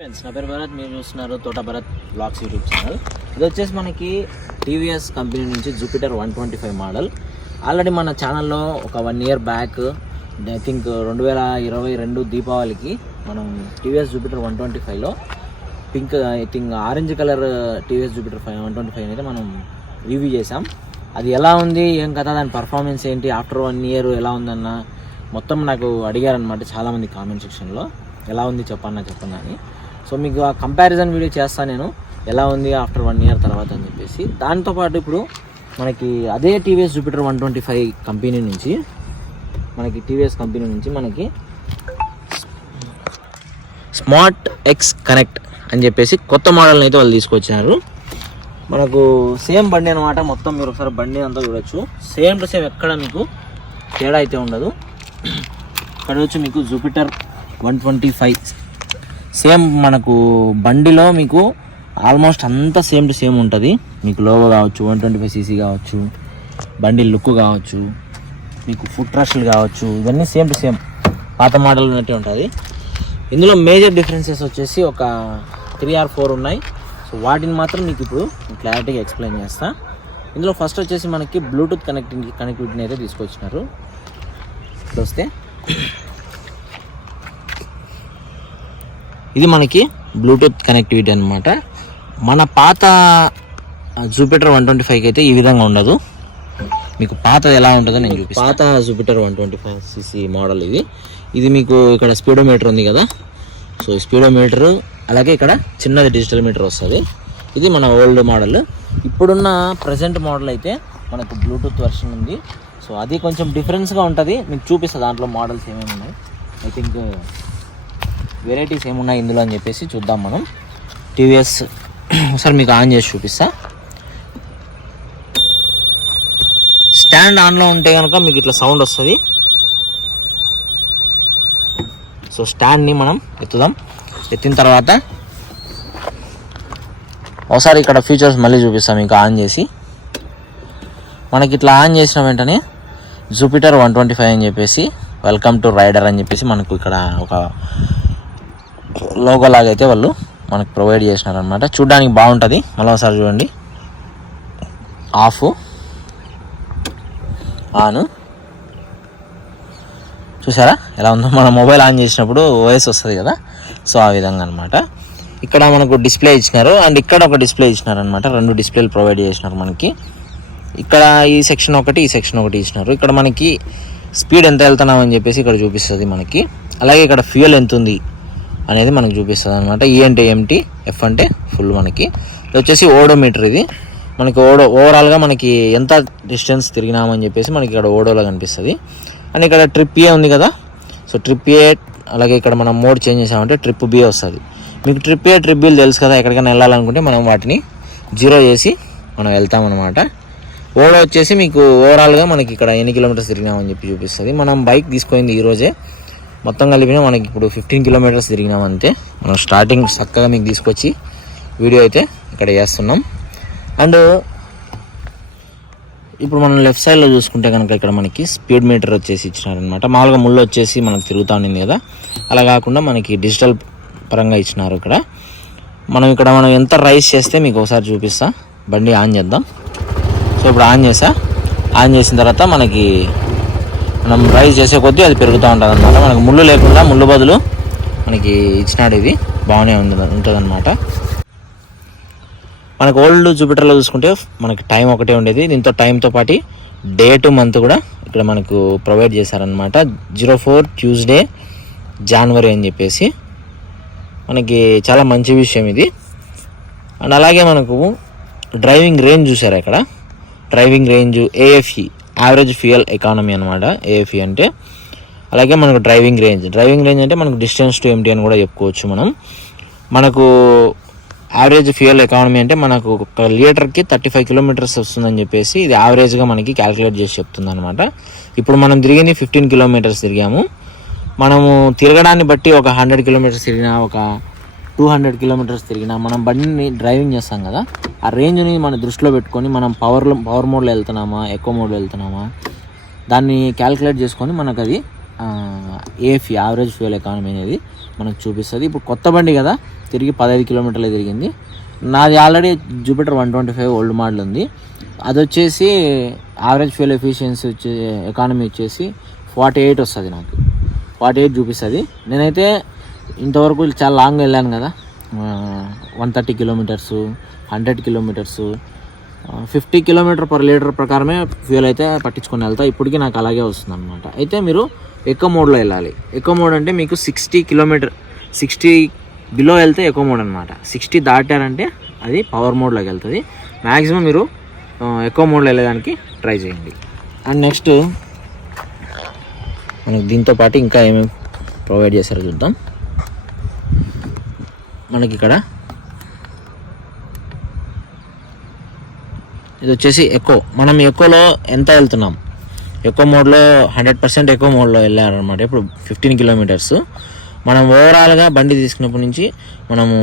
Friends, నా పేరు భరత్. మీరు చూస్తున్నారు తోట భరత్ బ్లాగ్స్ యూట్యూబ్ ఛానల్. ఇది వచ్చేసి మనకి టీవీఎస్ కంపెనీ నుంచి జూపిటర్ 125 మోడల్. ఆల్రెడీ మన ఛానల్లో ఒక 1 year బ్యాక్, ఐ థింక్ 2022 దీపావళికి మనం టీవీఎస్ జూపిటర్ 125లో pink, I think orange colour TVS Jupiter 125 అయితే మనం రివ్యూ చేసాం. అది ఎలా ఉంది, ఏం కదా, దాని పర్ఫార్మెన్స్ ఏంటి, ఆఫ్టర్ 1 year ఎలా ఉందన్న మొత్తం నాకు అడిగారనమాట చాలామంది కామెంట్ సెక్షన్లో. ఎలా ఉంది చెప్పండి అని. సో మీకు ఆ కంపారిజన్ వీడియో చేస్తాను నేను, ఎలా ఉంది ఆఫ్టర్ 1 year తర్వాత అని చెప్పేసి. దాంతోపాటు ఇప్పుడు మనకి అదే టీవీఎస్ జూపిటర్ 125 కంపెనీ నుంచి మనకి స్మార్ట్ ఎక్స్ కనెక్ట్ అని చెప్పేసి కొత్త మోడల్ని అయితే వాళ్ళు తీసుకొచ్చారు. మనకు సేమ్ బండి అనమాట. మొత్తం మీరు ఒకసారి బండి అంతా చూడొచ్చు. సేమ్ టు సేమ్, ఎక్కడ మీకు తేడా అయితే ఉండదు. ఇక్కడ వచ్చి మీకు జూపిటర్ 125 సేమ్ మనకు బండిలో మీకు ఆల్మోస్ట్ అంతా సేమ్ టు సేమ్ ఉంటుంది. మీకు లోగో కావచ్చు, 125cc కావచ్చు, బండి లుక్ కావచ్చు, మీకు ఫుట్ రష్లు కావచ్చు, ఇవన్నీ సేమ్ టు సేమ్ పాత మోడల్ ఉన్నట్టే ఉంటుంది. ఇందులో మేజర్ డిఫరెన్సెస్ వచ్చేసి ఒక 3 or 4 ఉన్నాయి. సో వాటిని మాత్రం మీకు ఇప్పుడు క్లారిటీగా ఎక్స్ప్లెయిన్ చేస్తా. ఇందులో ఫస్ట్ వచ్చేసి మనకి బ్లూటూత్ కనెక్టివిటీని అయితే తీసుకొచ్చినారు. ఇట్లా వస్తే ఇది మనకి బ్లూటూత్ కనెక్టివిటీ అనమాట. మన పాత జూపిటర్ 125కి అయితే ఈ విధంగా ఉండదు. మీకు పాతది ఎలా ఉంటుందో నేను చూపిస్తాను. పాత జూపిటర్ 125cc మోడల్ ఇది మీకు ఇక్కడ స్పీడోమీటర్ ఉంది కదా. సో ఈ స్పీడోమీటర్, అలాగే ఇక్కడ చిన్నది డిజిటల్ మీటర్ వస్తుంది. ఇది మన ఓల్డ్ మోడల్. ఇప్పుడున్న ప్రజెంట్ మోడల్ అయితే మనకు బ్లూటూత్ వెర్షన్ ఉంది. సో అది కొంచెం డిఫరెన్స్గా ఉంటుంది. మీకు చూపిస్తా దాంట్లో మోడల్స్ ఏమేమి ఉన్నాయి, ఐ థింక్ వెరైటీస్ ఏమున్నాయి ఇందులో అని చెప్పేసి చూద్దాం మనం. టీవీఎస్ ఒకసారి మీకు ఆన్ చేసి చూపిస్తా. స్టాండ్ ఆన్లో ఉంటే కనుక మీకు ఇట్లా సౌండ్ వస్తుంది. సో స్టాండ్ని మనం ఎత్తిన తర్వాత ఒకసారి ఇక్కడ ఫీచర్స్ మళ్ళీ చూపిస్తాం మీకు ఆన్ చేసి. మనకి ఇట్లా ఆన్ చేసిన వెంటనే జూపిటర్ 125 అని చెప్పేసి, వెల్కమ్ టు రైడర్ అని చెప్పేసి మనకు ఇక్కడ ఒక లోగో లాగా అయితే వాళ్ళు మనకు ప్రొవైడ్ చేసినారనమాట. చూడడానికి బాగుంటుంది. మళ్ళీ ఒకసారి చూడండి. ఆఫ్, ఆన్, చూసారా ఎలా ఉందో. మన మొబైల్ ఆన్ చేసినప్పుడు ఓఎస్ వస్తుంది కదా. సో ఆ విధంగా అనమాట. ఇక్కడ మనకు డిస్ప్లే ఇచ్చినారు, అండ్ ఇక్కడ ఒక డిస్ప్లే ఇచ్చినారు అనమాట. 2 డిస్ప్లేలు ప్రొవైడ్ చేసినారు మనకి. ఇక్కడ ఈ సెక్షన్ ఒకటి ఇచ్చినారు. ఇక్కడ మనకి స్పీడ్ ఎంత వెళ్తున్నాం అని చెప్పేసి ఇక్కడ చూపిస్తుంది మనకి. అలాగే ఇక్కడ ఫ్యూయల్ ఎంత ఉంది అనేది మనకు చూపిస్తుంది అనమాట. ఈ అంటే ఎంటీ, ఎఫ్ అంటే ఫుల్. మనకి ఇది వచ్చేసి ఓడోమీటర్. ఇది మనకి ఓవరాల్గా మనకి ఎంత డిస్టెన్స్ తిరిగినామని చెప్పేసి మనకి ఇక్కడ ఓడోలో కనిపిస్తుంది. అండ్ ఇక్కడ ట్రిప్ ఏ ఉంది కదా. సో ట్రిప్ ఏ, అలాగే ఇక్కడ మనం మోడ్ చేంజ్ చేసామంటే ట్రిప్ బి వస్తుంది. మీకు ట్రిప్ ఏ, ట్రిప్ బిల్ తెలుసు కదా. ఎక్కడికైనా వెళ్ళాలనుకుంటే మనం వాటిని 0 చేసి మనం వెళ్తామన్నమాట. ఓడో వచ్చేసి మీకు ఓవరాల్గా మనకి ఇక్కడ ఎన్ని కిలోమీటర్స్ తిరిగినామని చెప్పి చూపిస్తుంది. మనం బైక్ తీసుకుంది ఈరోజే, మొత్తం కలిపినా మనకి ఇప్పుడు 15 kilometers తిరిగినాం అంతే. మనం స్టార్టింగ్ చక్కగా మీకు తీసుకొచ్చి వీడియో అయితే ఇక్కడ చేస్తున్నాం. అండ్ ఇప్పుడు మనం లెఫ్ట్ సైడ్లో చూసుకుంటే కనుక ఇక్కడ మనకి స్పీడ్ మీటర్ వచ్చేసి ఇచ్చినారనమాట. మామూలుగా ముళ్ళు వచ్చేసి మనకు తిరుగుతూ ఉండింది కదా, అలా కాకుండా మనకి డిజిటల్ పరంగా ఇచ్చినారు ఇక్కడ. మనం ఎంత రైస్ చేస్తే మీకు ఒకసారి చూపిస్తా. బండి ఆన్ చేద్దాం. సో ఇప్పుడు ఆన్ చేసిన తర్వాత మనకి మనం రైస్ చేసే కొద్దీ అది పెరుగుతూ ఉంటుంది అనమాట. మనకు ముళ్ళు లేకుండా, ముళ్ళు బదులు మనకి ఇచ్చినాడు. ఇది బాగానే ఉంటుంది అనమాట. మనకు ఓల్డ్ జూపిటర్లో చూసుకుంటే మనకి టైం ఒకటే ఉండేది. దీంతో టైంతో పాటు డేట్, మంత్ కూడా ఇక్కడ మనకు ప్రొవైడ్ చేశారనమాట. 04 Tuesday January అని చెప్పేసి మనకి చాలా మంచి విషయం ఇది. అండ్ అలాగే మనకు డ్రైవింగ్ రేంజ్ చూసారా. ఇక్కడ driving range AFE, average fuel economy అనమాట. AFE అంటే. అలాగే మనకు డ్రైవింగ్ రేంజ్ అంటే మనకు డిస్టెన్స్ టు ఎంటీ అని కూడా చెప్పుకోవచ్చు మనం. మనకు యావరేజ్ ఫ్యూయల్ ఎకానమీ అంటే మనకు ఒక లీటర్కి 35 kilometers వస్తుందని చెప్పేసి ఇది యావరేజ్గా మనకి క్యాలిక్యులేట్ చేసి చెప్తుంది అనమాట. ఇప్పుడు మనం తిరిగింది 15 kilometers తిరిగాము. మనము తిరగడాన్ని బట్టి ఒక 100 kilometers తిరిగినా, ఒక 200 kilometers తిరిగినా, మనం బండిని డ్రైవింగ్ చేస్తాం కదా, ఆ రేంజ్ని మన దృష్టిలో పెట్టుకొని మనం పవర్ మోడ్లో వెళ్తున్నామా, ఎక్కువ మోడ్లో వెళ్తున్నామా, దాన్ని క్యాలిక్యులేట్ చేసుకొని మనకు అది AFE, యావరేజ్ ఫ్యూయల్ ఎకానమీ అనేది మనకు చూపిస్తుంది. ఇప్పుడు కొత్త బండి కదా, తిరిగి 15 కిలోమీటర్లు తిరిగింది. నాది ఆల్రెడీ జూపిటర్ 125 ఓల్డ్ మోడల్ ఉంది. అది వచ్చేసి యావరేజ్ ఫ్యూయల్ ఎఫిషియన్సీ ఎకానమీ వచ్చేసి 48 వస్తుంది, నాకు 48 చూపిస్తుంది. నేనైతే ఇంతవరకు చాలా లాంగ్ వెళ్ళాను కదా, 130 kilometres, 100 kilometres, 50 kilometre per litre ప్రకారమే ఫ్యూయల్ అయితే పట్టించుకొని వెళ్తా. ఇప్పటికీ నాకు అలాగే వస్తుంది అనమాట. అయితే మీరు ఎకో మోడ్లో వెళ్ళాలి. ఎకో మోడ్ అంటే మీకు 60 బిలో వెళ్తే ఎకో మోడ్ అనమాట. 60 దాటారంటే అది పవర్ మోడ్లోకి వెళ్తుంది. మ్యాక్సిమం మీరు ఎకో మోడ్లో వెళ్ళేదానికి ట్రై చేయండి. అండ్ నెక్స్ట్ మనకు దీంతో పాటు ఇంకా ఏమేమి ప్రొవైడ్ చేస్తారో చూద్దాం. మనకి ఇక్కడ ఇది వచ్చేసి ఎకో. మనం ఎకోలో ఎంత వెళ్తున్నాం, ఎకో మోడ్లో 100% ఎకో మోడ్లో వెళ్ళారనమాట. ఇప్పుడు 15 కిలోమీటర్స్ మనం ఓవరాల్గా బండి తీసుకున్నప్పటి నుంచి మనము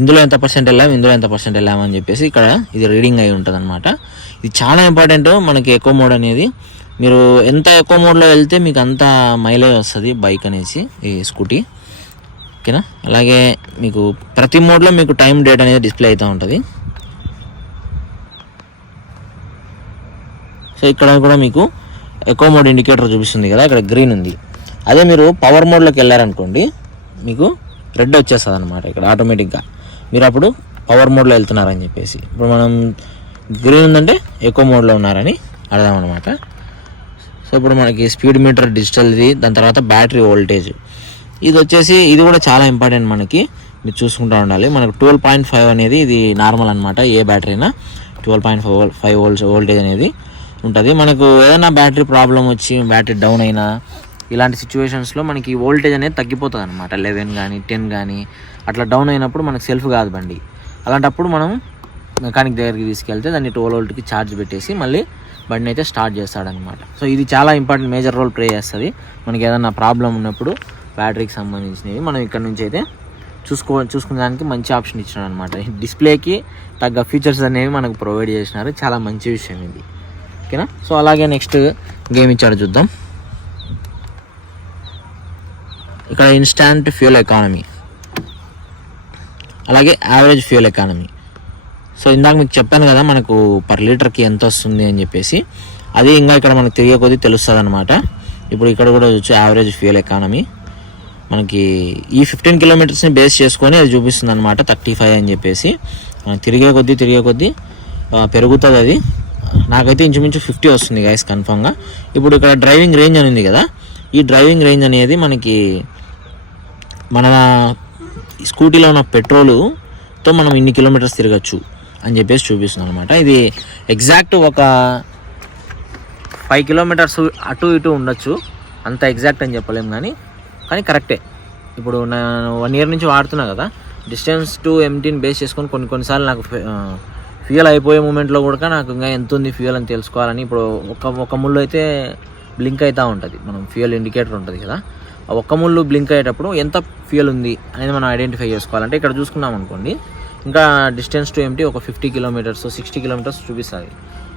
ఇందులో ఎంత పర్సెంట్ వెళ్ళాము, ఇందులో ఎంత పర్సెంట్ వెళ్ళామని చెప్పేసి ఇక్కడ ఇది రీడింగ్ అయి ఉంటుంది అనమాట. ఇది చాలా ఇంపార్టెంట్ మనకి ఎకో మోడ్ అనేది. మీరు ఎంత ఎకో మోడ్లో వెళ్తే మీకు అంత మైలేజ్ వస్తుంది బైక్ అనేసి, ఈ స్కూటీ. ఓకేనా. అలాగే మీకు ప్రతి మోడ్లో మీకు టైం డేట్ అనేది డిస్ప్లే అవుతూ ఉంటుంది. సో ఇక్కడ కూడా మీకు ఎకో మోడ్ ఇండికేటర్ చూపిస్తుంది కదా, ఇక్కడ గ్రీన్ ఉంది. అదే మీరు పవర్ మోడ్లోకి వెళ్ళారనుకోండి మీకు రెడ్ వచ్చేస్తుంది అనమాట ఇక్కడ ఆటోమేటిక్గా. మీరు అప్పుడు పవర్ మోడ్లో వెళ్తున్నారని చెప్పేసి. ఇప్పుడు మనం గ్రీన్ ఉందంటే ఎకో మోడ్లో ఉన్నారని అర్థం అనమాట. సో ఇప్పుడు మనకి స్పీడ్ మీటర్ డిజిటల్ది, దాని తర్వాత బ్యాటరీ వోల్టేజ్ ఇది వచ్చేసి ఇది కూడా చాలా ఇంపార్టెంట్ మనకి, మీరు చూసుకుంటూ ఉండాలి. మనకు 12.5 అనేది ఇది నార్మల్ అనమాట. ఏ బ్యాటరీ అయినా 12.5 వోల్టేజ్ అనేది ఉంటుంది. మనకు ఏదైనా బ్యాటరీ ప్రాబ్లం వచ్చి బ్యాటరీ డౌన్ అయినా ఇలాంటి సిచ్యువేషన్స్లో మనకి వోల్టేజ్ అనేది తగ్గిపోతుంది అనమాట. 11 కానీ 10 కానీ అట్లా డౌన్ అయినప్పుడు మనకు సెల్ఫ్ కాదు బండి. అలాంటప్పుడు మనం మెకానిక్ దగ్గరికి తీసుకెళ్తే దాన్ని 12 వోల్ట్కి ఛార్జ్ పెట్టేసి మళ్ళీ బండిని అయితే స్టార్ట్ చేస్తాడనమాట. సో ఇది చాలా ఇంపార్టెంట్, మేజర్ రోల్ ప్లే చేస్తుంది. మనకి ఏదైనా ప్రాబ్లం ఉన్నప్పుడు బ్యాటరీకి సంబంధించినవి మనం ఇక్కడ నుంచి అయితే చూసుకునే దానికి మంచి ఆప్షన్ ఇచ్చినాడు అనమాట. డిస్ప్లేకి తగ్గ ఫీచర్స్ అనేవి మనకు ప్రొవైడ్ చేసినారు. చాలా మంచి విషయం ఇది. ఓకేనా. సో అలాగే నెక్స్ట్ గేమ్ ఇచ్చాడు చూద్దాం. ఇక్కడ ఇన్స్టాంట్ ఫ్యూయల్ ఎకానమీ, అలాగే యావరేజ్ ఫ్యూయల్ ఎకానమీ. సో ఇందాక మీకు చెప్పాను కదా మనకు పర్ లీటర్కి ఎంత వస్తుంది అని చెప్పేసి, అది ఇంకా ఇక్కడ మనకు తిరిగే కొద్దీ తెలుస్తుంది అనమాట. ఇప్పుడు ఇక్కడ కూడా వచ్చి యావరేజ్ ఫ్యూయల్ ఎకానమీ మనకి ఈ 15 కిలోమీటర్స్ని బేస్ చేసుకొని అది చూపిస్తుంది అనమాట. 35 అని చెప్పేసి తిరిగే కొద్దీ పెరుగుతుంది అది. నాకైతే ఇంచుమించు 50 వస్తుంది గైస్ కన్ఫామ్గా. ఇప్పుడు ఇక్కడ డ్రైవింగ్ రేంజ్ అని ఉంది కదా, ఈ డ్రైవింగ్ రేంజ్ అనేది మనకి మన స్కూటీలో ఉన్న పెట్రోలుతో మనం ఇన్ని కిలోమీటర్స్ తిరగచ్చు అని చెప్పేసి చూపిస్తుంది అనమాట. ఇది ఎగ్జాక్ట్ ఒక 5 కిలోమీటర్స్ అటు ఇటు ఉండొచ్చు, అంత ఎగ్జాక్ట్ అని చెప్పలేము కానీ కరెక్టే. ఇప్పుడు నేను 1 ఇయర్ నుంచి వాడుతున్నా కదా, డిస్టెన్స్ టు ఎంటీని బేస్ చేసుకొని కొన్నిసార్లు నాకు ఫ్యూయల్ అయిపోయే మూమెంట్లో కూడా నాకు ఇంకా ఎంత ఉంది ఫ్యూయల్ అని తెలుసుకోవాలని ఇప్పుడు ఒక ముళ్ళు అయితే బ్లింక్ అవుతూ ఉంటుంది. మనం ఫ్యూయల్ ఇండికేటర్ ఉంటుంది కదా, ఆ ఒక్క ముళ్ళు బ్లింక్ అయ్యేటప్పుడు ఎంత ఫ్యూయల్ ఉంది అనేది మనం ఐడెంటిఫై చేసుకోవాలంటే ఇక్కడ చూసుకున్నాం అనుకోండి, ఇంకా డిస్టెన్స్ టు ఎంటీ ఒక 50 కిలోమీటర్స్ 60 కిలోమీటర్స్ చూపిస్తుంది.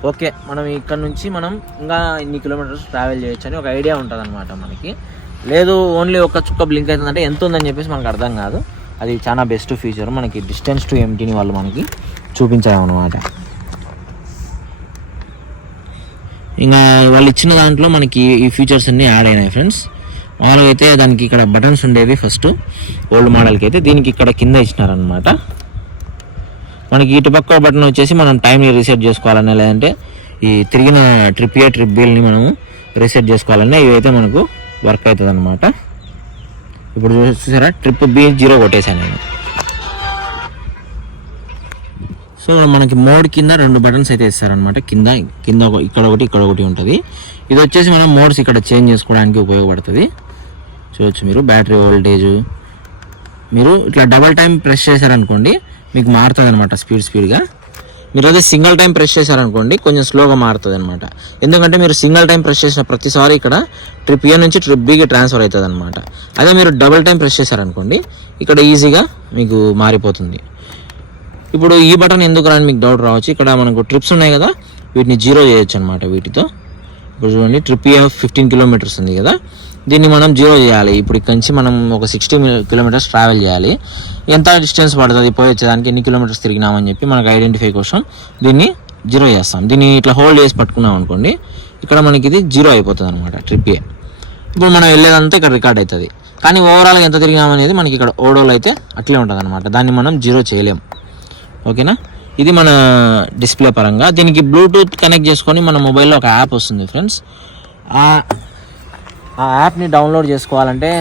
ఓకే, మనం ఇక్కడ నుంచి మనం ఇంకా ఇన్ని కిలోమీటర్స్ ట్రావెల్ చేయొచ్చు అని ఒక ఐడియా ఉంటుంది అనమాట మనకి. లేదు ఓన్లీ ఒక చుక్క బ్లింక్ అవుతుందంటే ఎంత ఉందని చెప్పేసి మనకు అర్థం కాదు. అది చాలా బెస్ట్ ఫీచర్ మనకి డిస్టెన్స్ టు ఎంటీని వాళ్ళు మనకి చూపించారనమాట. ఇంకా వాళ్ళు ఇచ్చిన దాంట్లో మనకి ఈ ఫీచర్స్ అన్నీ యాడ్ అయినాయి ఫ్రెండ్స్. మామూలుగా అయితే దానికి ఇక్కడ బటన్స్ ఉండేవి ఫస్ట్ ఓల్డ్ మోడల్కి అయితే, దీనికి ఇక్కడ కింద ఇచ్చినారనమాట. మనకి ఇటు పక్క బటన్ వచ్చేసి మనం టైంని రీసెట్ చేసుకోవాలన్నా, లేదంటే ఈ తిరిగిన ట్రిప్ ఏ ట్రిప్ బిల్ని మనము రీసెట్ చేసుకోవాలన్నా ఇవైతే మనకు వర్క్ అవుతుంది అనమాట. ఇప్పుడు చూసారా ట్రిప్ బి 0 కొట్టేసాను నేను. సో మనకి మోడ్ కింద 2 బటన్స్ అయితే ఇస్తారనమాట. కింద ఇక్కడ ఒకటి ఉంటుంది. ఇది వచ్చేసి మనం మోడ్స్ ఇక్కడ చేంజ్ చేసుకోవడానికి ఉపయోగపడుతుంది. చూడొచ్చు మీరు బ్యాటరీ వోల్టేజ్. మీరు ఇట్లా డబల్ టైం ప్రెస్ చేశారనుకోండి మీకు మారుతుంది అనమాట స్పీడ్గా. మీరు అదే సింగిల్ టైం ప్రెస్ చేశారనుకోండి కొంచెం స్లోగా మారుతుంది అనమాట. ఎందుకంటే మీరు సింగిల్ టైం ప్రెస్ చేసిన ప్రతిసారి ఇక్కడ ట్రిప్ ఏ నుంచి ట్రిప్ బికి ట్రాన్స్ఫర్ అవుతుంది అనమాట. అదే మీరు డబల్ టైం ప్రెస్ చేశారనుకోండి ఇక్కడ ఈజీగా మీకు మారిపోతుంది. ఇప్పుడు ఈ బటన్ ఎందుకు రాని మీకు డౌట్ రావచ్చు. ఇక్కడ మనకు ట్రిప్స్ ఉన్నాయి కదా, వీటిని 0 చేయొచ్చు అనమాట వీటితో. ఇప్పుడు చూడండి ట్రిప్ 15 కిలోమీటర్స్ ఉంది కదా, దీన్ని మనం 0 చేయాలి. ఇప్పుడు ఇక్కడి నుంచి మనం ఒక 60 కిలోమీటర్స్ ట్రావెల్ చేయాలి. ఎంత డిస్టెన్స్ పడుతుంది పోయి వచ్చేదానికి, ఎన్ని కిలోమీటర్స్ తిరిగినామని చెప్పి మనకు ఐడెంటిఫై కోసం దీన్ని 0 చేస్తాం. దీన్ని ఇట్లా హోల్డ్ చేసి పట్టుకున్నాం అనుకోండి, ఇక్కడ మనకి ఇది 0 అయిపోతుంది అనమాట ట్రిప్ ఏ. ఇప్పుడు మనం వెళ్ళేదంతా ఇక్కడ రికార్డ్ అవుతుంది, కానీ ఓవరాల్గా ఎంత తిరిగినామనేది మనకి ఇక్కడ ఓడోలో అయితే అట్లే ఉంటుంది అనమాట. దాన్ని మనం 0 చేయలేం. ఓకేనా, ఇది మన డిస్ప్లే పరంగా. దీనికి బ్లూటూత్ కనెక్ట్ చేసుకొని మన మొబైల్లో ఒక యాప్ వస్తుంది ఫ్రెండ్స్. ఆ యాప్ని డౌన్లోడ్ చేసుకోవాలంటే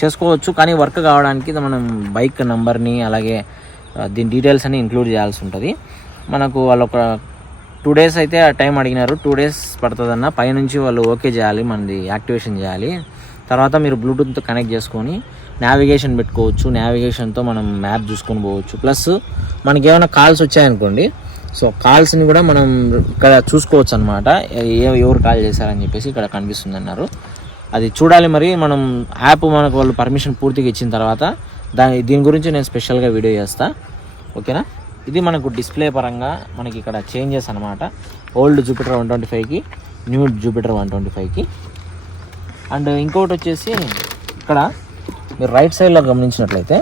చేసుకోవచ్చు, కానీ వర్క్ కావడానికి మనం బైక్ నెంబర్ని అలాగే దీని డీటెయిల్స్ అని ఇంక్లూడ్ చేయాల్సి ఉంటుంది. మనకు వాళ్ళు ఒక 2 days అయితే ఆ టైం అడిగినారు. 2 days పడుతుందన్న, పైనుంచి వాళ్ళు ఓకే చేయాలి, మనది యాక్టివేషన్ చేయాలి. తర్వాత మీరు బ్లూటూత్ కనెక్ట్ చేసుకొని నావిగేషన్ పెట్టుకోవచ్చు. నావిగేషన్తో మనం మ్యాప్ చూసుకొని పోవచ్చు. ప్లస్ మనకి ఏమైనా కాల్స్ వచ్చాయనుకోండి, సో కాల్స్ని కూడా మనం ఇక్కడ చూసుకోవచ్చు అనమాట. ఎవరు కాల్ చేశారని చెప్పేసి ఇక్కడ కనిపిస్తుంది అన్నారు. అది చూడాలి. మరి మనం యాప్ మనకు వాళ్ళు పర్మిషన్ పూర్తిగా ఇచ్చిన తర్వాత దీని గురించి నేను స్పెషల్గా వీడియో చేస్తా. ఓకేనా, ఇది మనకు డిస్ప్లే పరంగా మనకి ఇక్కడ చేంజెస్ అనమాట. ఓల్డ్ జూపిటర్ 125కి న్యూ జూపిటర్ 125కి. అండ్ ఇంకొకటి వచ్చేసి ఇక్కడ మీరు రైట్ సైడ్లో గమనించినట్లయితే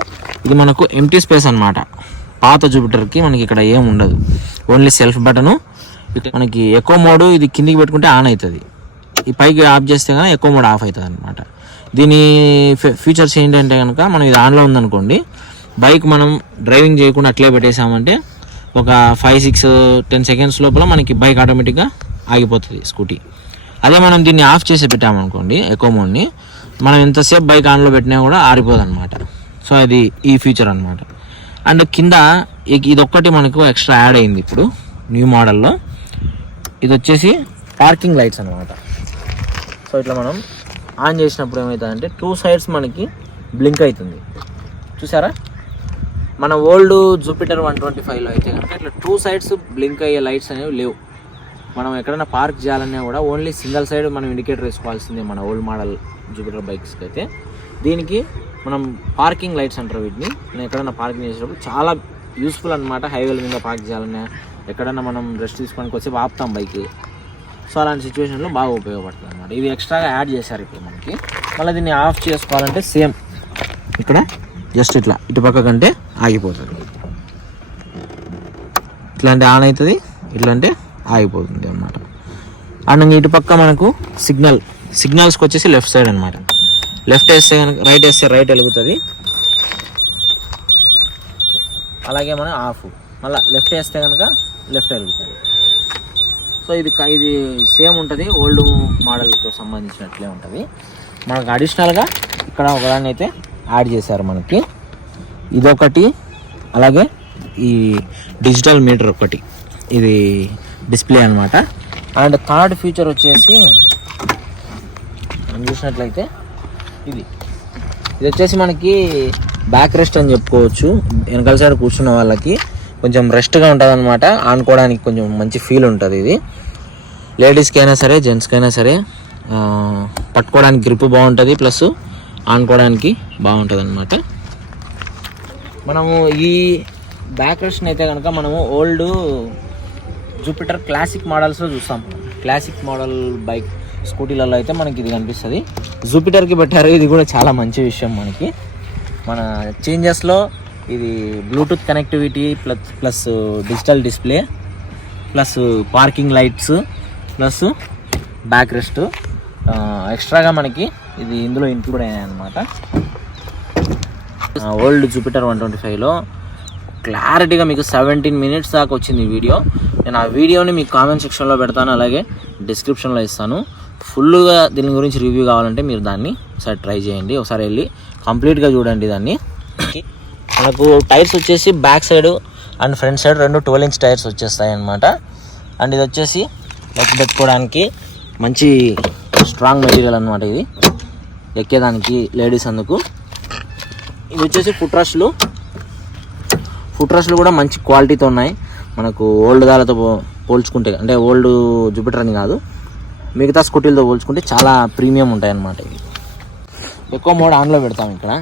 ఇది మనకు ఎంటీ స్పేస్ అనమాట. పాత జూపిటర్కి మనకి ఇక్కడ ఏం ఉండదు, ఓన్లీ సెల్ఫ్ బటను. మనకి ఎకో మోడ్ ఇది కిందికి పెట్టుకుంటే ఆన్ అవుతుంది, ఈ పైకి ఆఫ్ చేస్తే కనుక ఎకో మోడ్ ఆఫ్ అవుతుంది అనమాట. దీని ఫీచర్స్ ఏంటంటే కనుక మనం ఇది ఆన్లో ఉందనుకోండి, బైక్ మనం డ్రైవింగ్ చేయకుండా అట్లే పెట్టేసామంటే ఒక 5-6-10 seconds లోపల మనకి బైక్ ఆటోమేటిక్గా ఆగిపోతుంది స్కూటీ. అదే మనం దీన్ని ఆఫ్ చేసి పెట్టామనుకోండి ఎకో మోడ్ని, మనం ఎంతసేపు బైక్ ఆన్లో పెట్టినా కూడా ఆరిపోదు అనమాట. సో అది ఈ ఫీచర్ అనమాట. అండ్ కింద ఇదొక్కటి మనకు ఎక్స్ట్రా యాడ్ అయింది ఇప్పుడు న్యూ మోడల్లో. ఇది వచ్చేసి పార్కింగ్ లైట్స్ అనమాట. సో ఇట్లా మనం ఆన్ చేసినప్పుడు ఏమవుతుందంటే 2 sides మనకి బ్లింక్ అవుతుంది, చూసారా. మన ఓల్డ్ జూపిటర్ 125లో అయితే కనుక ఇట్లా 2 sides బ్లింక్ అయ్యే లైట్స్ అనేవి లేవు. మనం ఎక్కడైనా పార్క్ చేయాలన్నా కూడా ఓన్లీ సింగిల్ సైడ్ మనం ఇండికేటర్ వేసుకోవాల్సిందే మన ఓల్డ్ మోడల్ జూపిటర్ బైక్స్కి అయితే. దీనికి మనం పార్కింగ్ లైట్స్ అంటారు వీటిని. మనం ఎక్కడైనా పార్కింగ్ చేసేటప్పుడు చాలా యూస్ఫుల్ అనమాట. హైవేల మీద పార్క్ చేయాలన్నా, ఎక్కడైనా మనం రెస్ట్ తీసుకోవడానికి వచ్చి ఆపుతాం బైక్, సో అలాంటి సిచ్యువేషన్లో బాగా ఉపయోగపడుతుంది అనమాట. ఇది ఎక్స్ట్రాగా యాడ్ చేశారు ఇప్పుడు మనకి. మళ్ళీ దీన్ని ఆఫ్ చేసుకోవాలంటే సేమ్ ఇక్కడ జస్ట్ ఇట్లా ఇటు పక్క కంటే ఆగిపోతుంది, ఇట్లా అంటే ఆన్ అవుతుంది, ఇట్లా అంటే ఆగిపోతుంది అనమాట. అండ్ ఇటు పక్క మనకు సిగ్నల్స్కి వచ్చేసి లెఫ్ట్ సైడ్ అనమాట. లెఫ్ట్ వేస్తే కనుక రైట్ వేస్తే రైట్ వెలుగుతుంది, అలాగే మనం ఆఫ్, మళ్ళీ లెఫ్ట్ వేస్తే కనుక లెఫ్ట్ వెలుగుతుంది. సో ఇది సేమ్ ఉంటుంది, ఓల్డ్ మోడల్తో సంబంధించినట్లే ఉంటుంది. మనకు అడిషనల్గా ఇక్కడ ఒకదాన్ని అయితే యాడ్ చేశారు మనకి, ఇదొకటి, అలాగే ఈ డిజిటల్ మీటర్ ఒకటి, ఇది డిస్ప్లే అనమాట. అండ్ థర్డ్ ఫీచర్ వచ్చేసి మనం చూసినట్లయితే ఇది వచ్చేసి మనకి బ్యాక్ రెస్ట్ అని చెప్పుకోవచ్చు. వెనకాల సైడ్ కూర్చున్న వాళ్ళకి కొంచెం రెస్ట్గా ఉంటుంది అనమాట, ఆనుకోవడానికి కొంచెం మంచి ఫీల్ ఉంటుంది. ఇది లేడీస్కి అయినా సరే జెంట్స్కి అయినా సరే పట్టుకోవడానికి గ్రిప్ బాగుంటుంది, ప్లస్ ఆనుకోవడానికి బాగుంటుంది అనమాట. మనము ఈ బ్యాక్ రెస్ట్ని అయితే కనుక మనము ఓల్డ్ జూపిటర్ క్లాసిక్ మోడల్స్లో చూస్తాం. క్లాసిక్ మోడల్ బైక్ స్కూటీలలో అయితే మనకి ఇది కనిపిస్తుంది. జూపిటర్కి పెట్టారు, ఇది కూడా చాలా మంచి విషయం మనకి. మన చేంజెస్లో ఇది Bluetooth connectivity plus digital display plus parking lights plus back rest ఎక్స్ట్రాగా మనకి ఇది ఇందులో ఇంక్లూడ్ అయ్యాయి అన్నమాట. ఓల్డ్ జూపిటర్ 125లో క్లారిటీగా మీకు 17 minutes దాకా వచ్చింది ఈ వీడియో. నేను ఆ వీడియోని మీకు కామెంట్ సెక్షన్లో పెడతాను, అలాగే డిస్క్రిప్షన్లో ఇస్తాను. ఫుల్గా దీని గురించి రివ్యూ కావాలంటే మీరు దాన్ని ఒకసారి ట్రై చేయండి, ఒకసారి వెళ్ళి కంప్లీట్గా చూడండి దాన్ని. మనకు టైర్స్ వచ్చేసి back side and front side రెండు 12-inch టైర్స్ వచ్చేస్తాయి అన్నమాట. అండ్ ఇది వచ్చేసి లెగ్ పెట్టుకోవడానికి మంచి స్ట్రాంగ్ మెటీరియల్ అనమాట, ఇది ఎక్కేదానికి లేడీస్ అందుకు. ఇది వచ్చేసి ఫుట్ రెస్ట్లు కూడా మంచి క్వాలిటీతో ఉన్నాయి. మనకు ఓల్డ్ దాలతో పోల్చుకుంటే, అంటే ఓల్డ్ జూపిటర్ అని కాదు, మిగతా స్కూటీలతో పోల్చుకుంటే చాలా ప్రీమియం ఉంటాయి అన్నమాట. ఇవి ఎకో మోడ్ ఆన్లో పెడతాం. ఇక్కడ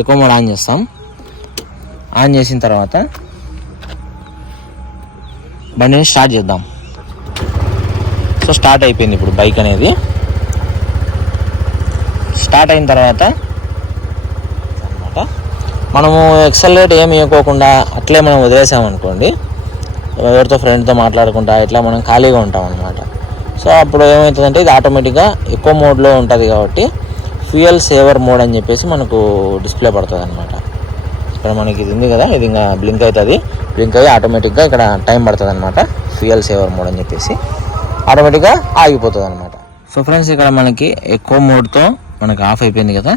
ఎకో మోడ్ ఆన్ చేస్తాం. ఆన్ చేసిన తర్వాత బండిని స్టార్ట్ చేద్దాం. సో స్టార్ట్ అయిపోయింది ఇప్పుడు బైక్ అనేది. స్టార్ట్ అయిన తర్వాత అనమాట మనము ఎక్సలరేట్ ఏమి ఇవ్వకోకుండా అట్లే మనం వదిలేసామనుకోండి, ఎవరితో ఫ్రెండ్తో మాట్లాడుకుంటా ఇట్లా మనం ఖాళీగా ఉంటాం అనమాట. సో అప్పుడు ఏమవుతుందంటే ఇది ఆటోమేటిక్గా ఎక్కువ మోడ్లో ఉంటుంది కాబట్టి ఫ్యూయల్ సేవర్ మోడ్ అని చెప్పేసి మనకు డిస్ప్లే పడుతుంది అనమాట. ఇక్కడ మనకి ఇది ఉంది కదా, ఇది ఇంకా బ్లింక్ అవుతుంది. బ్లింక్ అయ్యి ఆటోమేటిక్గా ఇక్కడ టైం పడుతుంది అనమాట. ఫ్యూయల్ సేవర్ మోడ్ అని చెప్పేసి ఆటోమేటిక్గా ఆగిపోతుంది అనమాట. సో ఫ్రెండ్స్ ఇక్కడ మనకి ఎక్కువ మోడ్తో మనకు ఆఫ్ అయిపోయింది కదా.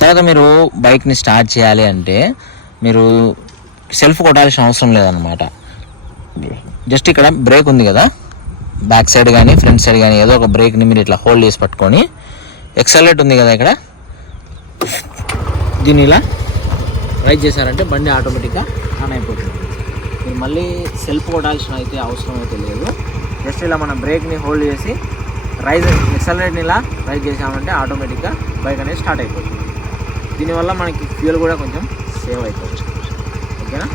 తర్వాత మీరు బైక్ని స్టార్ట్ చేయాలి అంటే మీరు సెల్ఫ్ కొట్టాల్సిన అవసరం లేదనమాట. జస్ట్ ఇక్కడ బ్రేక్ ఉంది కదా, బ్యాక్ సైడ్ కానీ ఫ్రంట్ సైడ్ కానీ ఏదో ఒక బ్రేక్ని మీరు ఇట్లా హోల్డ్ చేసి పట్టుకొని, ఎక్సలరేట్ ఉంది కదా ఇక్కడ, దీన్ని ఇలా రైజ్ చేశారంటే బండి ఆటోమేటిక్గా ఆన్ అయిపోతుంది. మీరు మళ్ళీ సెల్ఫ్ కొట్టాల్సిన అయితే అవసరం అయితే లేదు. జస్ట్ ఇలా మనం బ్రేక్ని హోల్డ్ చేసి ఎక్సలరేట్ని ఇలా రైజ్ చేసామంటే ఆటోమేటిక్గా బైక్ అనేది స్టార్ట్ అయిపోతుంది. దీనివల్ల మనకి ఫ్యూయల్ కూడా కొంచెం సేవ్ అయిపోతుంది. ఓకేనా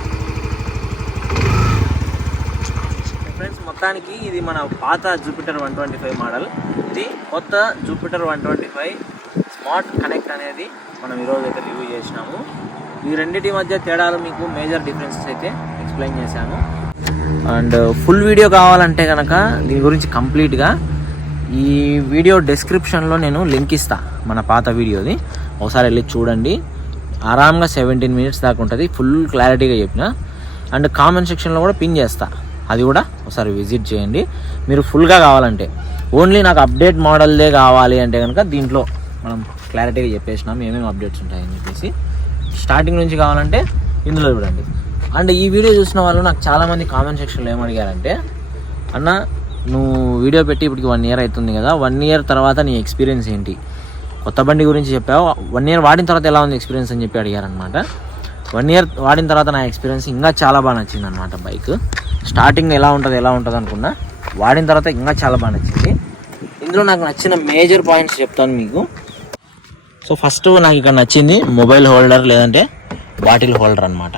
ఫ్రెండ్స్, మొత్తానికి ఇది మన పాత జూపిటర్ 125 మోడల్. ఇది కొత్త జూపిటర్ 125 స్మార్ట్ కనెక్ట్ అనేది మనం ఈరోజు అయితే రివ్యూ చేసినాము. ఈ రెండింటి మధ్య తేడాలు మీకు మేజర్ డిఫరెన్సెస్ అయితే ఎక్స్ప్లెయిన్ చేశాను. అండ్ ఫుల్ వీడియో కావాలంటే కనుక దీని గురించి కంప్లీట్గా ఈ వీడియో డిస్క్రిప్షన్లో నేను లింక్ ఇస్తా, మన పాత వీడియోది. ఒకసారి వెళ్ళి చూడండి. ఆరామ్గా 17 మినిట్స్ దాకా ఉంటుంది, ఫుల్ క్లారిటీగా చెప్పిన. అండ్ కామెంట్ సెక్షన్లో కూడా పిన్ చేస్తా, అది కూడా ఒకసారి విజిట్ చేయండి. మీరు ఫుల్గా కావాలంటే, ఓన్లీ నాకు అప్డేట్ మోడల్దే కావాలి అంటే కనుక దీంట్లో మనం క్లారిటీగా చెప్పేసినాం ఏమేమి అప్డేట్స్ ఉంటాయని చెప్పేసి. స్టార్టింగ్ నుంచి కావాలంటే ఇందులో చూడండి. అండ్ ఈ వీడియో చూసిన వాళ్ళు నాకు చాలామంది కామెంట్ సెక్షన్లో ఏమడిగారంటే, అన్న నువ్వు వీడియో పెట్టి ఇప్పటికి 1 ఇయర్ అవుతుంది కదా, 1 ఇయర్ తర్వాత నీ ఎక్స్పీరియన్స్ ఏంటి, కొత్త బండి గురించి చెప్పావు, 1 ఇయర్ వాడిన తర్వాత ఎలా ఉంది ఎక్స్పీరియన్స్ అని చెప్పి అడిగారనమాట. 1 ఇయర్ వాడిన తర్వాత నా ఎక్స్పీరియన్స్ ఇంకా చాలా బాగా నచ్చింది అనమాట. బైక్ స్టార్టింగ్ ఎలా ఉంటుంది అనుకున్నా, వాడిన తర్వాత ఇంకా చాలా బాగా నచ్చింది. ఇందులో నాకు నచ్చిన మేజర్ పాయింట్స్ చెప్తాను మీకు. సో ఫస్ట్ నాకు ఇక్కడ నచ్చింది మొబైల్ హోల్డర్ లేదంటే బాటిల్ హోల్డర్ అనమాట.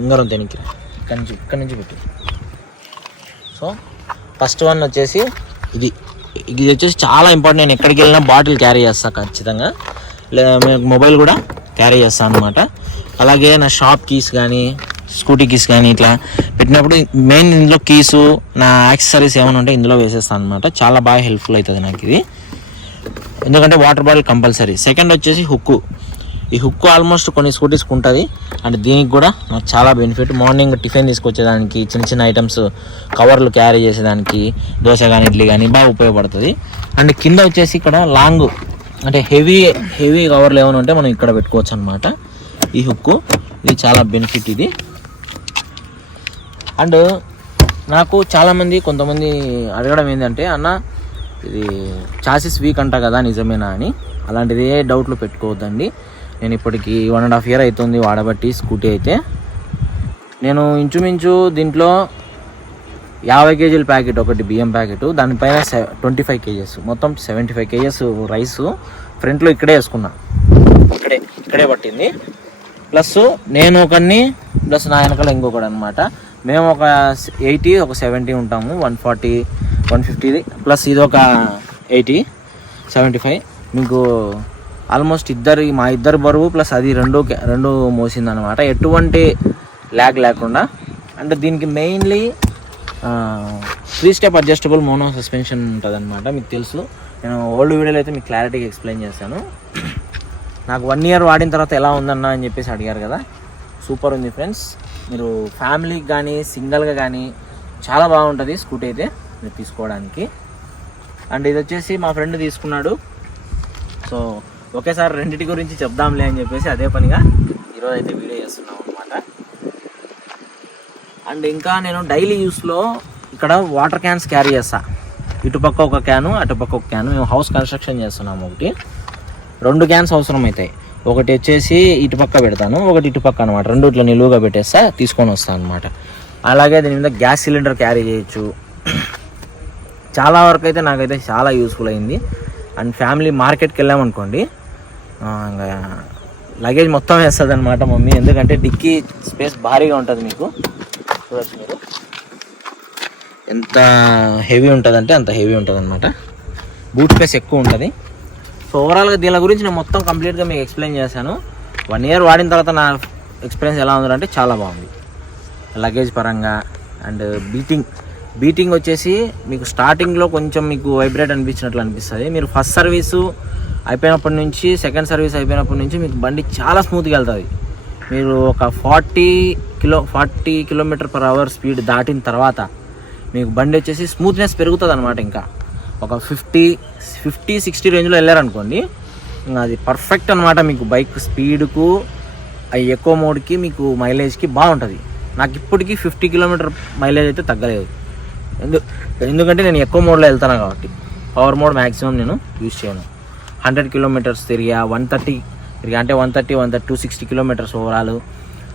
ఉంగరం తెనికి ఇక్కడ నుంచి పెట్టి. సో ఫస్ట్ వన్ వచ్చేసి ఇది వచ్చేసి చాలా ఇంపార్టెంట్. నేను ఎక్కడికి వెళ్ళినా బాటిల్ క్యారీ చేస్తాను ఖచ్చితంగా, మొబైల్ కూడా క్యారీ చేస్తాను అనమాట. అలాగే నా షాప్ కీస్ కానీ స్కూటీ కీస్ కానీ ఇట్లా పెట్టినప్పుడు మెయిన్ ఇందులో కీసు నా యాక్సెసరీస్ ఏమైనా ఉంటే ఇందులో వేసేస్తాను అనమాట. చాలా బాగా హెల్ప్ఫుల్ అవుతుంది నాకు ఇది, ఎందుకంటే వాటర్ బాటిల్ కంపల్సరీ. సెకండ్ వచ్చేసి హుక్కు. ఈ హుక్కు ఆల్మోస్ట్ కొన్ని స్కూటీస్కి ఉంటుంది. అండ్ దీనికి కూడా నాకు చాలా బెనిఫిట్. మార్నింగ్ టిఫిన్ తీసుకొచ్చేదానికి, చిన్న చిన్న ఐటమ్స్ కవర్లు క్యారీ చేసేదానికి, దోశ కానీ ఇడ్లీ కానీ బాగా ఉపయోగపడుతుంది. అండ్ కింద వచ్చేసి ఇక్కడ లాంగ్ అంటే హెవీ కవర్లు ఏమైనా ఉంటే మనం ఇక్కడ పెట్టుకోవచ్చు అనమాట. ఈ హుక్కు ఇది చాలా బెనిఫిట్ ఇది. అండ్ నాకు చాలామంది కొంతమంది అడగడం ఏంటంటే, అన్న ఇది చాసిస్ వీక్ అంట కదా, నిజమేనా అని. అలాంటిది ఏ డౌట్లు పెట్టుకోవద్దండి. నేను ఇప్పటికి 1.5 ఇయర్ అవుతుంది వాడబట్టి స్కూటీ అయితే. నేను ఇంచుమించు దీంట్లో 50 కేజీల ప్యాకెట్, ఒకటి బియ్యం ప్యాకెట్, దానిపైన 25 కేజెస్, మొత్తం 75 కేజెస్ రైస్ ఫ్రంట్లో ఇక్కడే వేసుకున్నా. ఇక్కడే పట్టింది. ప్లస్ నేను ఒకడిని, ప్లస్ నా వెనకాల ఇంకొకటి అనమాట. మేము ఒక 80, ఒక 70 ఉంటాము. 140, 150 ప్లస్ ఇది ఒక 80, 75. మీకు ఆల్మోస్ట్ మా ఇద్దరు బరువు ప్లస్ అది రెండు మోసిందనమాట, ఎటువంటి ల్యాగ్ లేకుండా. అంటే దీనికి mainly 3 step adjustable mono suspension ఉంటుంది అనమాట. మీకు తెలుసు, నేను ఓల్డ్ వీడియోలో అయితే మీకు క్లారిటీగా ఎక్స్ప్లెయిన్ చేశాను. నాకు 1 ఇయర్ వాడిన తర్వాత ఎలా ఉందన్నా అని చెప్పేసి అడిగారు కదా, సూపర్ ఉంది ఫ్రెండ్స్. మీరు ఫ్యామిలీకి కానీ సింగిల్గా కానీ చాలా బాగుంటుంది స్కూటీ అయితే మీరు తీసుకోవడానికి. అండ్ ఇది వచ్చేసి మా ఫ్రెండ్ తీసుకున్నాడు. సో ఒకేసారి రెండింటి గురించి చెప్దాంలే అని చెప్పేసి అదే పనిగా ఈరోజు అయితే వీడియో చేస్తున్నాం అనమాట. అండ్ ఇంకా నేను డైలీ యూస్లో ఇక్కడ వాటర్ క్యాన్స్ క్యారీ చేస్తా. ఇటుపక్క ఒక క్యాను, అటుపక్క ఒక క్యాను. మేము హౌస్ కన్స్ట్రక్షన్ చేస్తున్నాము. ఒకటి 2 క్యాన్స్ అవసరం అవుతాయి. ఒకటి వచ్చేసి ఇటుపక్క పెడతాను, ఒకటి ఇటుపక్క అనమాట. 2 ఇట్లా నిలువుగా పెట్టేస్తా, తీసుకొని వస్తాను అనమాట. అలాగే దీని మీద గ్యాస్ సిలిండర్ క్యారీ చేయొచ్చు. చాలా వరకు అయితే నాకైతే చాలా యూస్ఫుల్ అయింది. అండ్ ఫ్యామిలీ మార్కెట్కి వెళ్ళామనుకోండి, ఇంకా లగేజ్ మొత్తం వేస్తుంది అనమాట మమ్మీ, ఎందుకంటే డిక్కీ స్పేస్ భారీగా ఉంటుంది. మీకు చూడొచ్చు మీరు. ఎంత హెవీ ఉంటుందంటే అంత హెవీ ఉంటుంది అనమాట. బూట్ స్పేస్ ఎక్కువ ఉంటుంది. సో ఓవరాల్గా దీని గురించి నేను మొత్తం కంప్లీట్గా మీకు ఎక్స్ప్లెయిన్ చేశాను. 1 year వాడిన తర్వాత నా ఎక్స్పీరియన్స్ ఎలా ఉందంటే చాలా బాగుంది. లగేజ్ పరంగా అండ్ బీటింగ్ వచ్చేసి మీకు స్టార్టింగ్లో కొంచెం మీకు వైబ్రేట్ అనిపించినట్లు అనిపిస్తుంది. మీరు ఫస్ట్ సర్వీసు అయిపోయినప్పటి నుంచి సెకండ్ సర్వీస్ అయిపోయినప్పటి నుంచి మీకు బండి చాలా స్మూత్గా వెళ్తుంది. మీరు ఒక 40 km/h స్పీడ్ దాటిన తర్వాత మీకు బండి వచ్చేసి స్మూత్నెస్ పెరుగుతుంది అనమాట. ఇంకా ఒక 50-60 రేంజ్లో వెళ్ళారనుకోండి, ఇంకా అది పర్ఫెక్ట్ అనమాట. మీకు బైక్ స్పీడ్కు ఎక్కువ మోడ్కి మీకు మైలేజ్కి బాగుంటుంది. నాకు ఇప్పటికీ 50 km మైలేజ్ అయితే తగ్గలేదు. ఎందుకంటే నేను ఎక్కువ మోడ్లో వెళ్తాను కాబట్టి. పవర్ మోడ్ మ్యాక్సిమం నేను యూజ్ చేయను. 100 km తిరిగా, 130 తిరిగా, అంటే 260 km ఓవరాల్.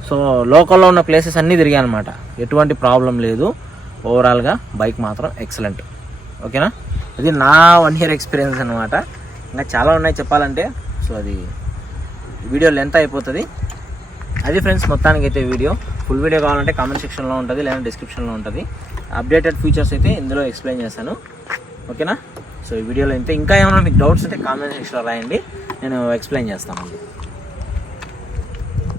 సో లోకల్లో ఉన్న ప్లేసెస్ అన్నీ తిరిగా అనమాట. ఎటువంటి ప్రాబ్లం లేదు. ఓవరాల్గా బైక్ మాత్రం ఎక్సలెంట్. ఓకేనా, ఇది నా 1 year ఎక్స్పీరియన్స్ అనమాట. ఇంకా చాలా ఉన్నాయి చెప్పాలంటే. సో అది వీడియో లెంత్ అయిపోతుంది. అది ఫ్రెండ్స్ మొత్తానికి అయితే ఫుల్ వీడియో కావాలంటే కామెంట్ సెక్షన్లో ఉంటుంది, లేదా డిస్క్రిప్షన్లో ఉంటుంది. అప్డేటెడ్ ఫీచర్స్ అయితే ఇందులో ఎక్స్ప్లెయిన్ చేస్తాను. ఓకేనా, సో ఈ వీడియోలో ఇంకా ఏమైనా మీకు డౌట్స్ ఉంటే కామెంట్ సెక్షన్లో రాయండి, నేను ఎక్స్ప్లెయిన్ చేస్తాను.